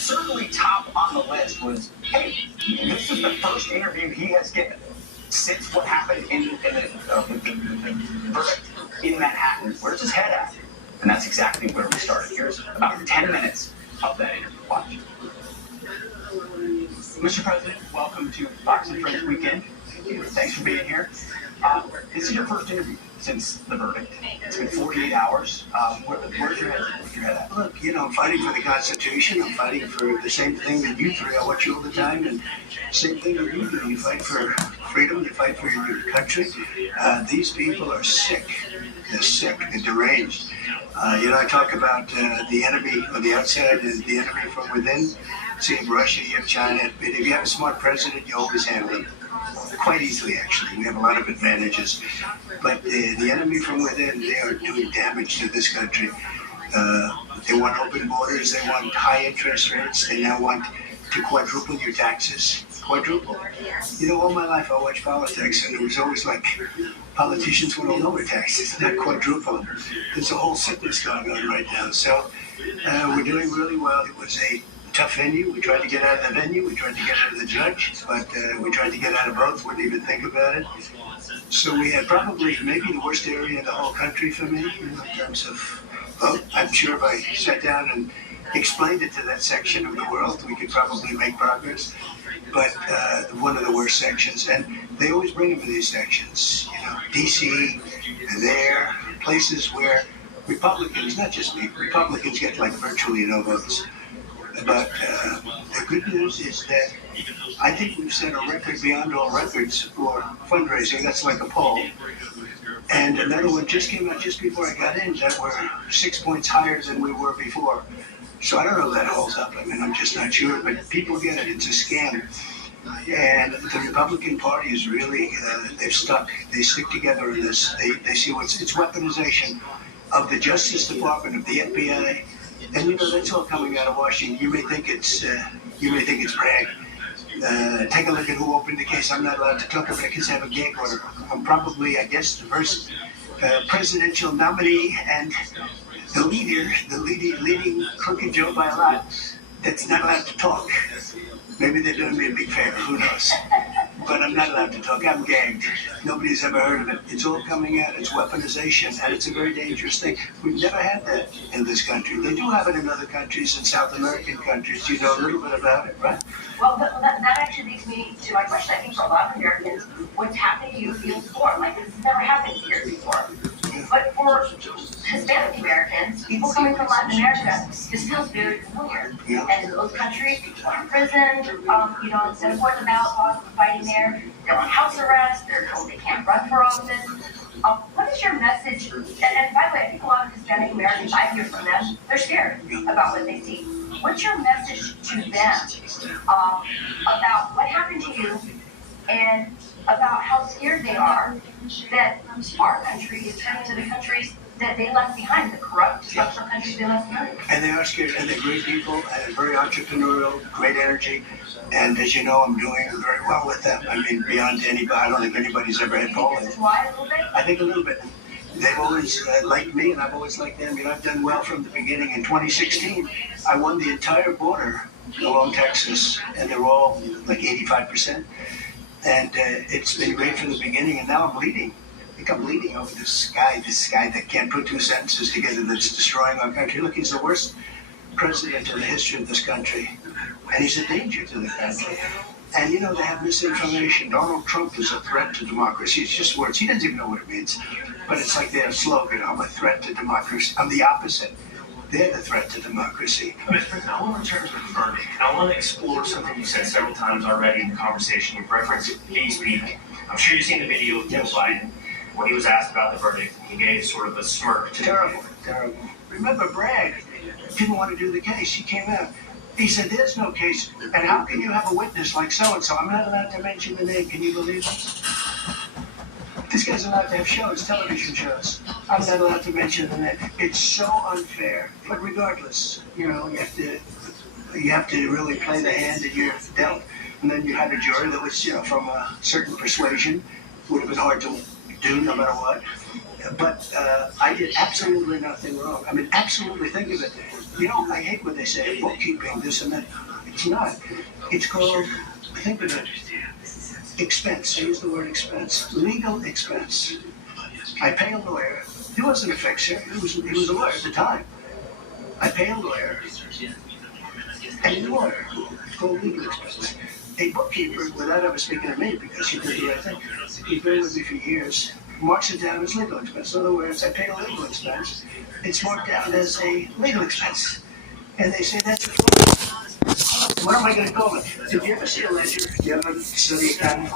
certainly top on the list was, hey, this is the first interview he has given since what happened in the verdict in Manhattan. Where's his head at? And that's exactly where we started. Here's about 10 minutes of that interview. Watch. Mr. President, welcome to Fox and Friends Weekend. Thanks for being here. This is your first interview since the verdict. It's been 48 hours. Where's your head? Where's your head at? Look, I'm fighting for the Constitution. I'm fighting for the same thing that you three. I watch you all the time, and same thing that you do. You fight for freedom. You fight for your country. These people are sick. They're sick. They're deranged. I talk about the enemy on the outside and the enemy from within. So you have Russia, you have China. But if you have a smart president, you always handle them. Quite easily, actually. We have a lot of advantages. But the enemy from within, they are doing damage to this country. They want open borders. They want high interest rates. They now want to quadruple your taxes. Quadruple. All my life I watched politics, and it was always like politicians want to lower taxes, not quadruple them. There's a whole sickness going on right now. So we're doing really well. It was a tough venue. We tried to get out of the venue. We tried to get out of the judge, but we tried to get out of both. Wouldn't even think about it. So we had probably maybe the worst area in the whole country for me in terms of. Well, I'm sure if I sat down and explained it to that section of the world, we could probably make progress. But one of the worst sections, and they always bring them in these sections. D.C. there, places where Republicans, not just me, Republicans get like virtually no votes. But the good news is that I think we've set a record beyond all records for fundraising. That's like a poll. And another one just came out just before I got in that were 6 points higher than we were before. So I don't know if that holds up. I'm just not sure. But people get it. It's a scam. And the Republican Party is really, they've stuck. They stick together in this. They see it's weaponization of the Justice Department, of the FBI. And that's all coming out of Washington. You may think it's Bragg. Take a look at who opened the case. I'm not allowed to talk about it because I have a gag order. I'm probably, I guess, the first presidential nominee and the leading crooked Joe by a lot that's not allowed to talk. Maybe they're doing me a big favor. Who knows? But I'm not allowed to talk. I'm gagged. Nobody's ever heard of it. It's all coming out. It's weaponization, and it's a very dangerous thing. We've never had that in this country. They do have it in other countries, in South American countries. You know a little bit about it, right? Well, that actually leads me to my question. I think for a lot of Americans, what's happening to you feels foreign. Like, this has never happened here before. But for Hispanic Americans, people coming from Latin America, this feels very familiar. Yeah. And in those countries, people are imprisoned, instead of going to ballot box and fighting there, they're on house arrest, they're told they can't run for office. What is your message? And by the way, I think a lot of Hispanic Americans, I hear from them, they're scared about what they see. What's your message to them about what happened to you and about how scared they are that our country is turning to the countries that they left behind, the corrupt, dysfunctional countries they left behind? And they are scared, and they're great people, and very entrepreneurial, great energy. And as you know, I'm doing very well with them. Beyond anybody. I don't think anybody's ever had polling. Why a little bit? I think a little bit. They've always liked me, and I've always liked them. I've done well from the beginning. In 2016, I won the entire border along Texas, and they're all like 85%. And it's been great from the beginning, and now I'm leading. I think I'm leading over this guy that can't put two sentences together, that's destroying our country. Look, he's the worst president in the history of this country, and he's a danger to the country. And they have misinformation. Donald Trump is a threat to democracy. It's just words. He doesn't even know what it means. But it's like their slogan, I'm a threat to democracy. I'm the opposite. They're the threat to democracy. Mr. President, I want to return to the verdict. I want to explore something you said several times already in the conversation. You've referenced hate speech. I'm sure you've seen the video of Joe Biden when he was asked about the verdict. He gave sort of a smirk to Terrible. Remember, Bragg didn't want to do the case. He came out. He said, there's no case. And how can you have a witness like so-and-so? I'm not allowed to mention the name. Can you believe it? This guy's allowed to have shows, television shows. I'm not allowed to mention the name. It's so unfair. But regardless, you have to really play the hand that you're dealt. And then you had a jury that was, from a certain persuasion. Would have been hard to do no matter what. But I did absolutely nothing wrong. I mean, absolutely, think of it. You know, I hate when they say bookkeeping, this and that. It's not. It's called, think of it, expense. I use the word expense. Legal expense. I pay a lawyer. He wasn't a fixer. He was a lawyer at the time. I pay a lawyer. And a lawyer. It's called legal expense. A bookkeeper, without ever speaking to me, because he did the right thing, he's been with me for years, marks it down as legal expense. In other words, I pay a legal expense. It's marked down as a legal expense. And they say that's a fraud. What am I going to call it? Did you ever see a ledger? Did you ever study accounting?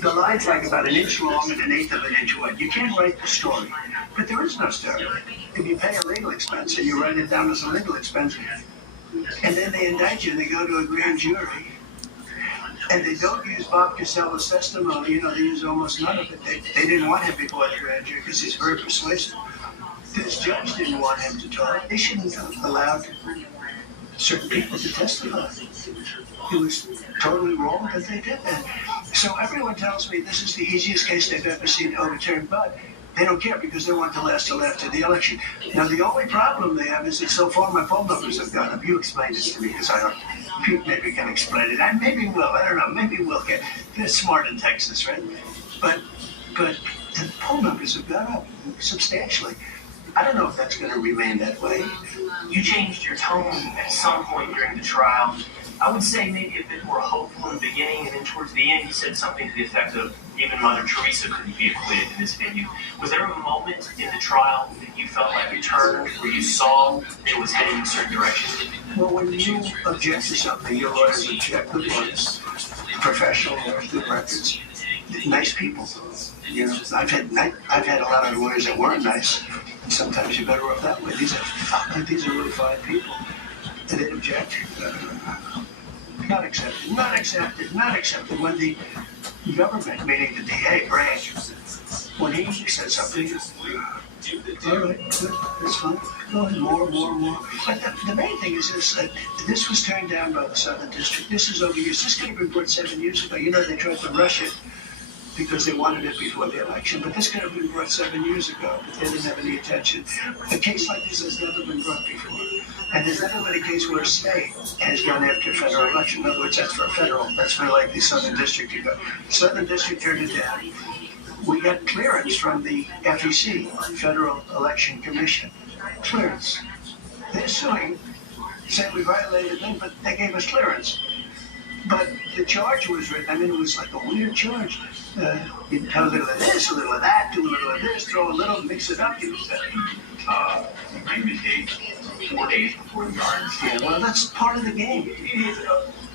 The line's like about an inch long and an eighth of an inch wide. You can't write the story. But there is no story. If you pay a legal expense and you write it down as a legal expense, and then they indict you and they go to a grand jury, and they don't use Bob Casella's testimony, you know, they use almost none of it. They didn't want him before the grand jury because he's very persuasive. This judge didn't want him to talk. They shouldn't have allowed certain people to testify. It was totally wrong that they did that. So everyone tells me this is the easiest case they've ever seen overturned, but they don't care because they want to last till after the election. Now, the only problem they have is that so far my phone numbers have gone up. You explain this to me because I don't. Pete maybe can explain it. Maybe will. I don't know. Maybe we'll get. They're smart in Texas, right? But the phone numbers have gone up substantially. I don't know if that's going to remain that way. You changed your tone at some point during the trial. I would say maybe a bit more hopeful in the beginning, and then towards the end, you said something to the effect of even Mother Teresa couldn't be acquitted in this venue. Was there a moment in the trial that you felt like it turned, where you saw it was heading in a certain direction? Well, when you object to something, your lawyers object. Good lawyers, professional lawyers, good records, nice people. You know, I've had a lot of lawyers that weren't nice, and sometimes you're better off that way. These are really fine people. They didn't object. Not accepted. When the government, meaning the DA, Bragg, when he said something, all right, good, that's fine. Go ahead, more. But the main thing is this, this was turned down by the Southern District. This is over years. This could have been brought 7 years ago. You know, they tried to rush it because they wanted it before the election. But this could have been brought 7 years ago, but they didn't have any attention. A case like this has never been brought before. And there's never been a case where a state has gone after a federal election. In other words, that's for a federal. That's for like the Southern District to go. Southern District turned it down. We got clearance from the FEC, Federal Election Commission. Clearance. They're suing, saying we violated them, but they gave us clearance. But the charge was written, I mean, it was like a weird charge. You tell a little of this, a little of that, do a little of this, throw a little, mix it up. You bring the date 4 days before the yards. Yeah, well, that's part of the game.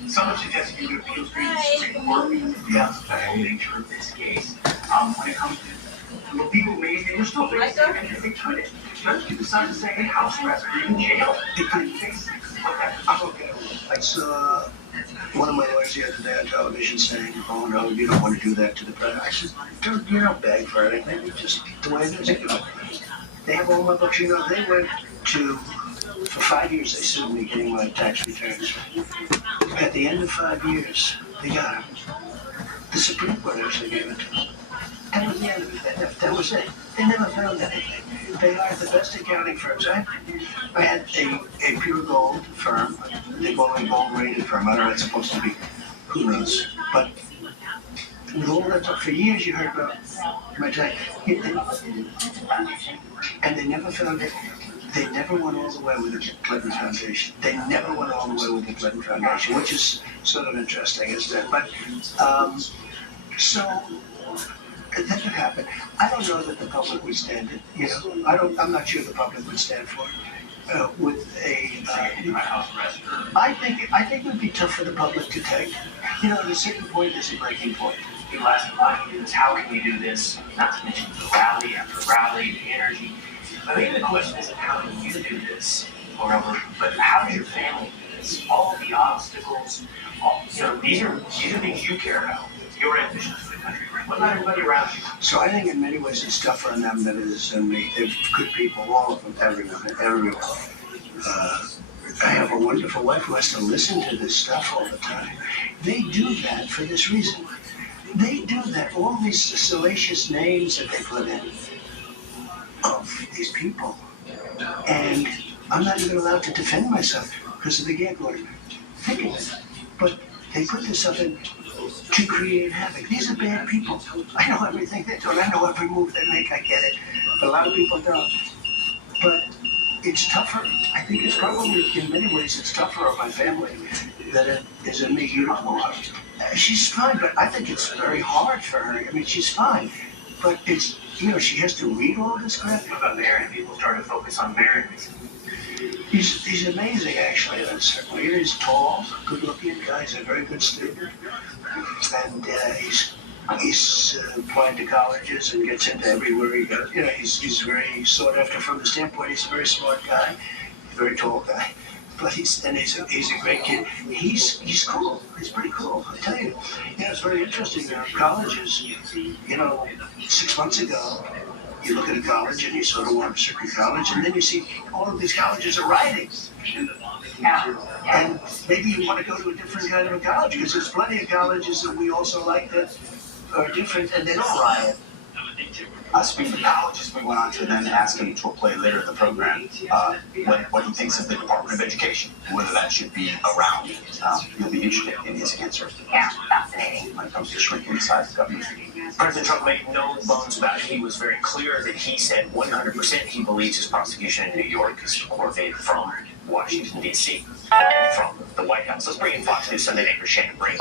Someone suggested you do appeals through the Supreme Court because of the special nature of this case. When it comes to the people made, they were still facing it, and they could it. Judge you decide to say, hey, house arrest, or even jail. They couldn't face it. Okay, I'm okay. I saw one of my lawyers the other day on television saying, oh no, you don't want to do that to the president. I said, dude, you don't beg for anything. It's just the way it is. They have all my books. You know, they went to, for 5 years they sued me getting my tax returns. At the end of 5 years, they got them. The Supreme Court actually gave it to them. That was the end of it. That was it. They never found anything. They are the best accounting firms. I had a pure gold firm, the only gold rated firm. I don't know, it's supposed to be, who knows. But with all that stuff, for years you heard about my tax. And they never found it. They never went all the way with the Clinton Foundation. They never went all the way with the Clinton Foundation, which is sort of interesting, isn't it? But, so that could happen. I don't know that the public would stand it. You know, I'm not sure the public would stand for it. With a house arrest. I think it would be tough for the public to take. You know, at a certain point, there's a breaking point. The last 5 years, how can you do this? Not to mention the rally after rally, the energy. I think the question isn't how can you do this, moreover, but how does your family do this? All the obstacles, these are things you care about. Your ambitions for the country, right? What about everybody around you? So I think in many ways it's tougher on them than it is on me. They're good people, all of them, everyone. I have a wonderful wife who has to listen to this stuff all the time. They do that for this reason. They do that. All these salacious names that they put in. of these people. And I'm not even allowed to defend myself because of the gag order. Think of it. But they put this up in to create havoc. These are bad people. I know everything they do, and I know every move they make. I get it. But a lot of people don't. But it's tougher. I think it's probably, in many ways, it's tougher on my family than it is in me. You know, she's fine, but I think it's very hard for her. I mean, she's fine, but it's, you know, she has to read all this crap. What about Marin? People started to focus on Marin recently. He's amazing, actually. Certainly, he's tall, good-looking guy. He's a very good student, and he's applied to colleges and gets into everywhere he goes. You know, he's very sought after from the standpoint. He's a very smart guy, very tall guy, but he's a great kid. He's cool. He's pretty cool. I tell you. You know, it's very interesting. Colleges. You know, 6 months ago, you look at a college and you sort of want a certain college, and then you see all of these colleges are rioting. And maybe you want to go to a different kind of a college, because there's plenty of colleges that we also like that are different and they don't riot. Speaking of colleges, we went on to then ask him to play later in the program what he thinks of the Department of Education, whether that should be around. You'll be interested in his answer. Yeah, fascinating. When it comes to shrinking the size of government. President Trump made no bones about it. He was very clear that he said 100% he believes his prosecution in New York is coordinated from Washington, D.C., from the White House. Let's bring in Fox News Sunday anchor Shannon Brink.